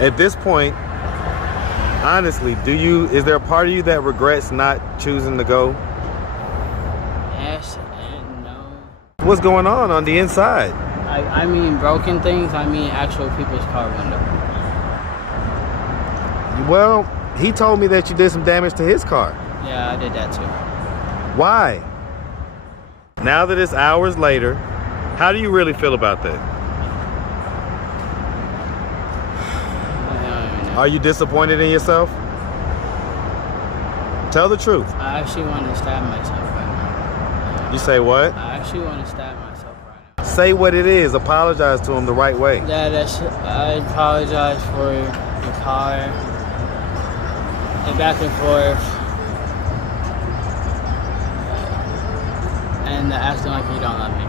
At this point, honestly, is there a part of you that regrets not choosing to go? Yes and no. What's going on the inside? I mean broken things, I mean actual people's car window. Well, he told me that you did some damage to his car. Yeah, I did that too. Why? Now that it's hours later, how do you really feel about that? Are you disappointed in yourself? Tell the truth. I actually want to stab myself right now. You say what? I actually want to stab myself right now. Say what it is. Apologize to him the right way. I apologize for the car, the back and forth, and the acting like you don't love me.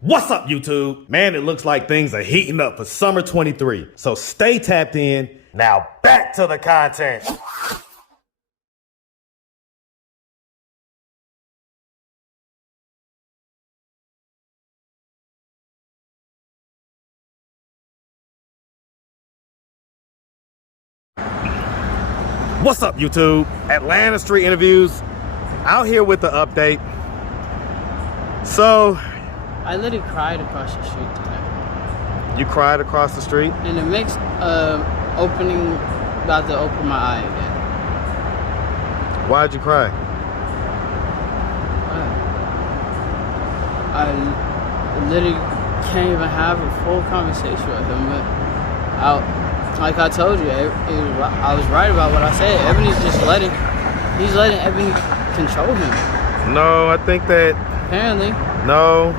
What's up, YouTube? Man, it looks like things are heating up for summer 23. So stay tapped in. Now back to the content. What's up, YouTube? Atlanta Street Interviews. Out here with the update. So, I literally cried across the street today. you cried across the street? In the mix of about to open my eye again. Why'd you cry? I literally can't even have a full conversation with him. Like I told you, I was right about what I said. Ebony's just letting Ebony control him. No, I think that... Apparently. No.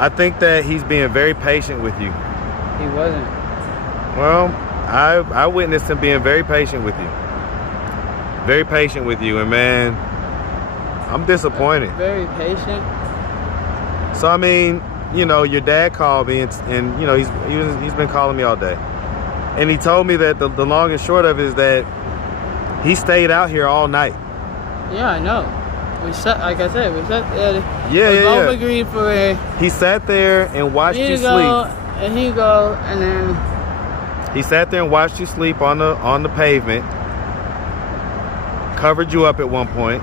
I think that he's being very patient with you. He wasn't. Well, I witnessed him being very patient with you. Very patient with you, and man, I'm disappointed. Very patient. So I mean, you know, your dad called me, and you know, he's been calling me all day, and he told me that the long and short of it is that he stayed out here all night. Yeah, I know. We sat, like I said, we sat there. We both agreed for it. He sat there and watched you sleep. And then he sat there and watched you sleep on the pavement. Covered you up at one point.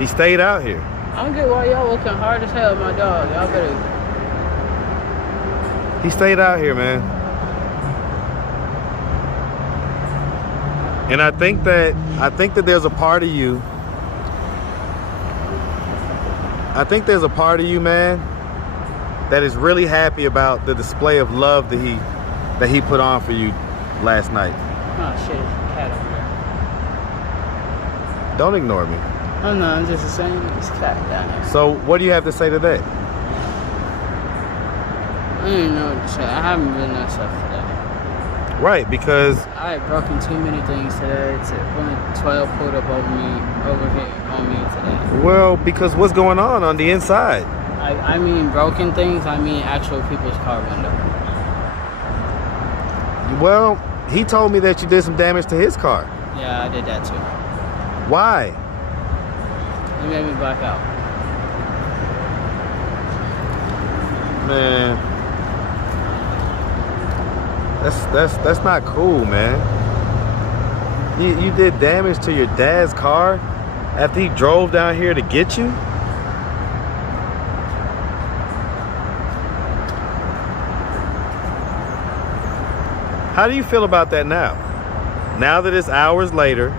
He stayed out here. I don't get why y'all looking hard as hell at my dog. Y'all better. He stayed out here, man. And I think that there's a part of you. I think there's a part of you, man, that is really happy about the display of love that he put on for you last night. Oh shit, it's a cat over there. Don't ignore me. Oh no, I'm just saying this cat down there. So what do you have to say to that? I don't even know what to say. I haven't been that stuff today. Right, because I had broken too many things today. It's 12 pulled up over here on me today. Well, because what's going on the inside? I mean broken things, I mean actual people's car window. Well, he told me that you did some damage to his car. Yeah, I did that too. Why? He made me black out. Man, that's not cool, man. You did damage to your dad's car after he drove down here to get you? How do you feel about that now? Now that it's hours later,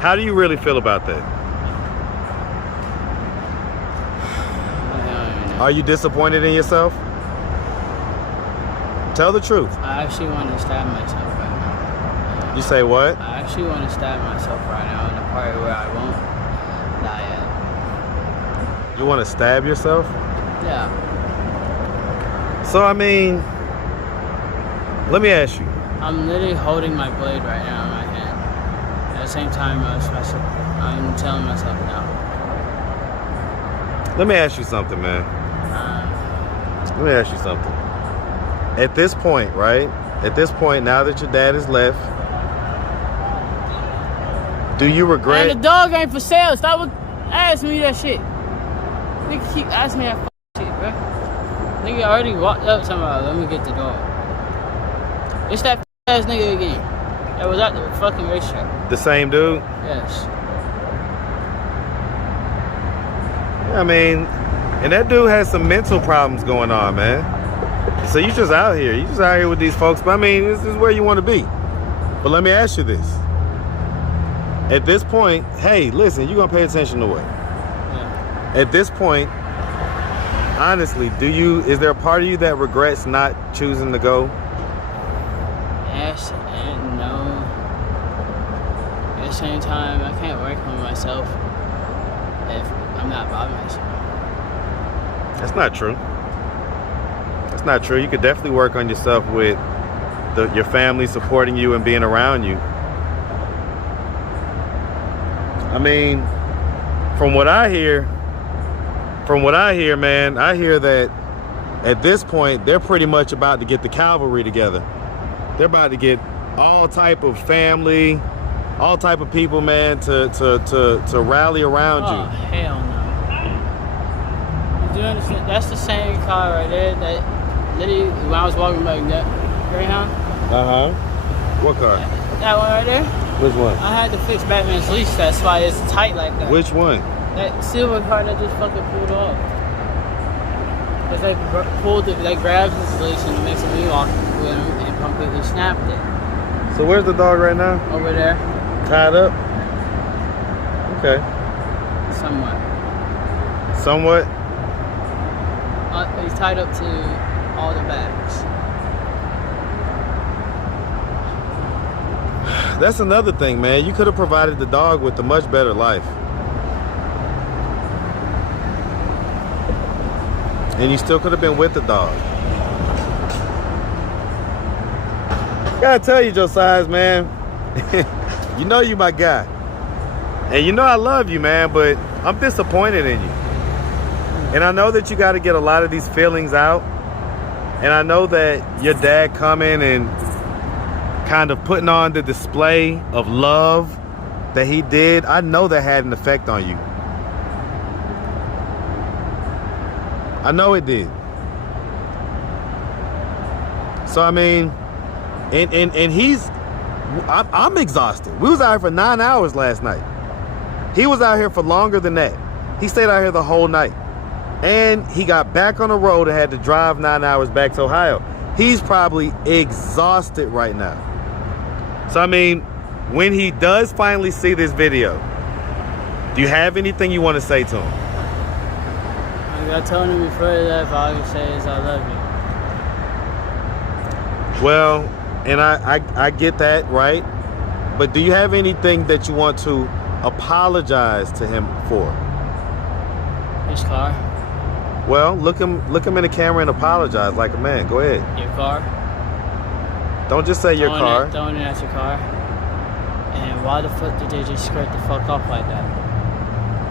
how do you really feel about that? Are you disappointed in yourself? Tell the truth. I actually want to stab myself right now. You say what? I actually want to stab myself right now in the part where I won't die at. You want to stab yourself? Yeah. So, I mean, let me ask you. I'm literally holding my blade right now in my hand. At the same time, I'm telling myself no. Let me ask you something, man. Let me ask you something. At this point, right? At this point, now that your dad has left, do you regret? And the dog ain't for sale. Stop asking me that shit. Nigga keep asking me that shit, bro. Nigga already walked up to me, let me get the dog. It's that ass nigga again. That was at the fucking racetrack. The same dude? Yes. I mean, and that dude has some mental problems going on, man. So you just out here. You just out here with these folks. But I mean, this is where you want to be. But let me ask you this. At this point, hey, listen, you're going to pay attention to what? Yeah. At this point, honestly, is there a part of you that regrets not choosing to go? Yes and no. At the same time, I can't work on myself if I'm not by myself. That's not true. That's not true. You could definitely work on yourself with your family supporting you and being around you. I mean, from what I hear, man, I hear that at this point, they're pretty much about to get the cavalry together. They're about to get all type of family, all type of people, man, to rally around you. Oh, hell no. You do understand? That's the same car right there that literally, when I was walking back that Greyhound. Uh-huh. What car? That one right there? Which one? I had to fix Batman's leash, that's why it's tight like that. Which one? That silver car that just fucking pulled off. Cause they grabbed his leash and makes a me walk with him and completely snapped it. So where's the dog right now? Over there. Tied up? Okay. Somewhat. Somewhat? He's tied up to all the bags. That's another thing, man. You could have provided the dog with a much better life. And you still could have been with the dog. Gotta tell you, Josiah, man. You know you my guy. And you know I love you, man, but I'm disappointed in you. And I know that you got to get a lot of these feelings out. And I know that your dad coming and kind of putting on the display of love that he did, I know that had an effect on you. I know it did. So I mean, and I'm exhausted. We was out here for 9 hours last night. He was out here for longer than that. He stayed out here the whole night. And he got back on the road and had to drive 9 hours back to Ohio. He's probably exhausted right now. So I mean, when he does finally see this video, do you have anything you want to say to him? Like I told him before that, all I can say is I love you. Well, and I get that, right? But do you have anything that you want to apologize to him for? His car. Well, look him in the camera and apologize like a man. Go ahead. Your car. Don't just say your car. Throwing it at your car. And why the fuck did they just skirt the fuck off like that?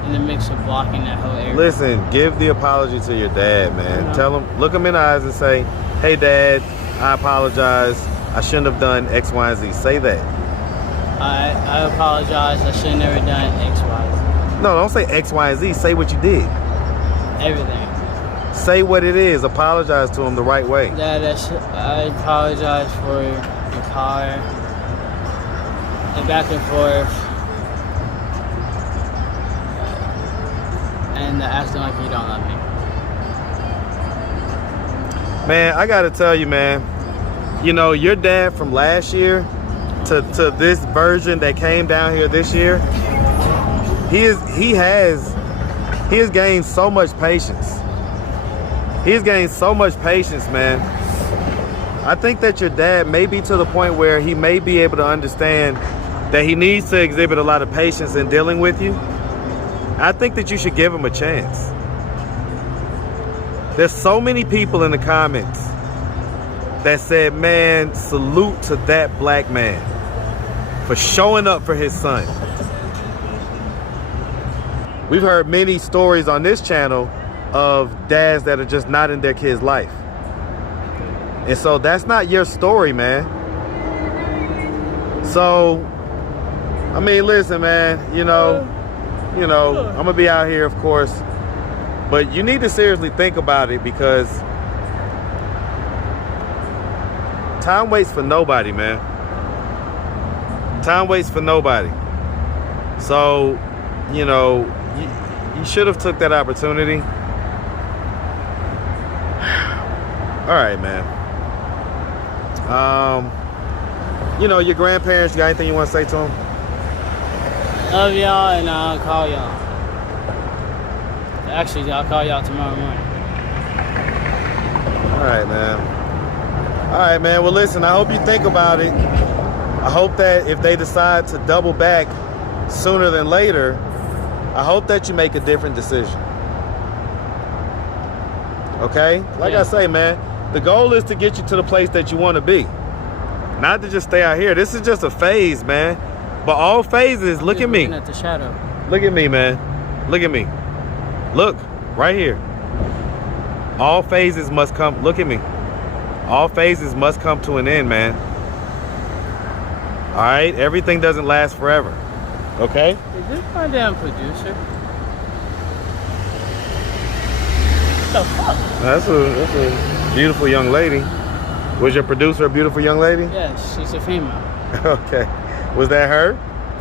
In the mix of blocking that whole area. Listen, give the apology to your dad, man. Tell him, look him in the eyes and say, hey, Dad, I apologize. I shouldn't have done X, Y, and Z. Say that. I apologize. I should have never done X, Y, Z. No, don't say X, Y, and Z. Say what you did. Everything. Say what it is. Apologize to him the right way. Dad, I apologize for your car. And back and forth. And acting like you don't love me. Man, I gotta tell you, man. You know, your dad from last year to this version that came down here this year, he has gained so much patience. He's gained so much patience, man. I think that your dad may be to the point where he may be able to understand that he needs to exhibit a lot of patience in dealing with you. I think that you should give him a chance. There's so many people in the comments that said, man, salute to that black man for showing up for his son. We've heard many stories on this channel of dads that are just not in their kid's life. And so that's not your story, man. So, I mean, listen, man, you know, I'm gonna be out here, of course, but you need to seriously think about it, because Time waits for nobody, man. Time waits for nobody. So, you know, you should have took that opportunity. All right, man. You know, your grandparents, you got anything you want to say to them? Love y'all, and I'll call y'all. Actually, I'll call y'all tomorrow morning. All right, man. All right, man. Well, listen, I hope you think about it. I hope that if they decide to double back sooner than later, I hope that you make a different decision. Okay? Like I say, man, the goal is to get you to the place that you want to be. Not to just stay out here. This is just a phase, man. But all phases, look at me. At the shadow. Look at me, man. Look at me. Look, right here. All phases must come. Look at me. All phases must come to an end, man. All right? Everything doesn't last forever. Okay? Is this my damn producer? What the fuck? That's a beautiful young lady. Was your producer a beautiful young lady? Yes, she's a female. Okay. Was that her?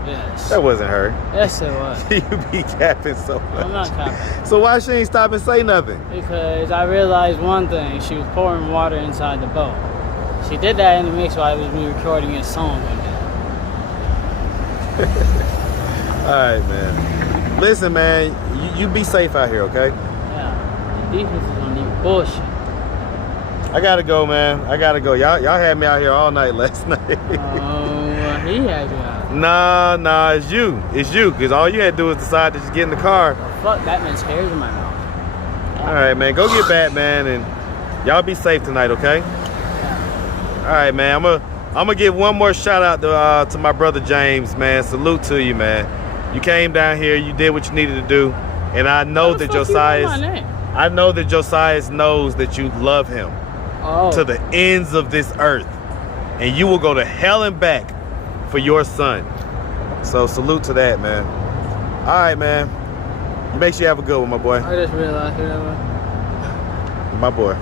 Yes. That wasn't her. Yes, it was. You be capping so much. I'm not capping. So why she ain't stop and say nothing? Because I realized one thing. She was pouring water inside the bowl. She did that in the mix while I was recording a song one day. All right, man. Listen, man, you be safe out here, okay? Yeah. The defense is on your bullshit. I gotta go, man. I gotta go. Y'all had me out here all night last night. Oh, he had you out. Nah, it's you. It's you, because all you had to do was decide to just get in the car. Well, fuck, Batman's hairs in my mouth. All right, man. Go get Batman, and y'all be safe tonight, okay? All right, man. I'm gonna give one more shout out to my brother James, man. Salute to you, man. You came down here, you did what you needed to do, and I know that Josiah knows that you love him to the ends of this earth, and you will go to hell and back for your son. So salute to that, man. All right, man. You make sure you have a good one, my boy. I just realized who that was. My boy.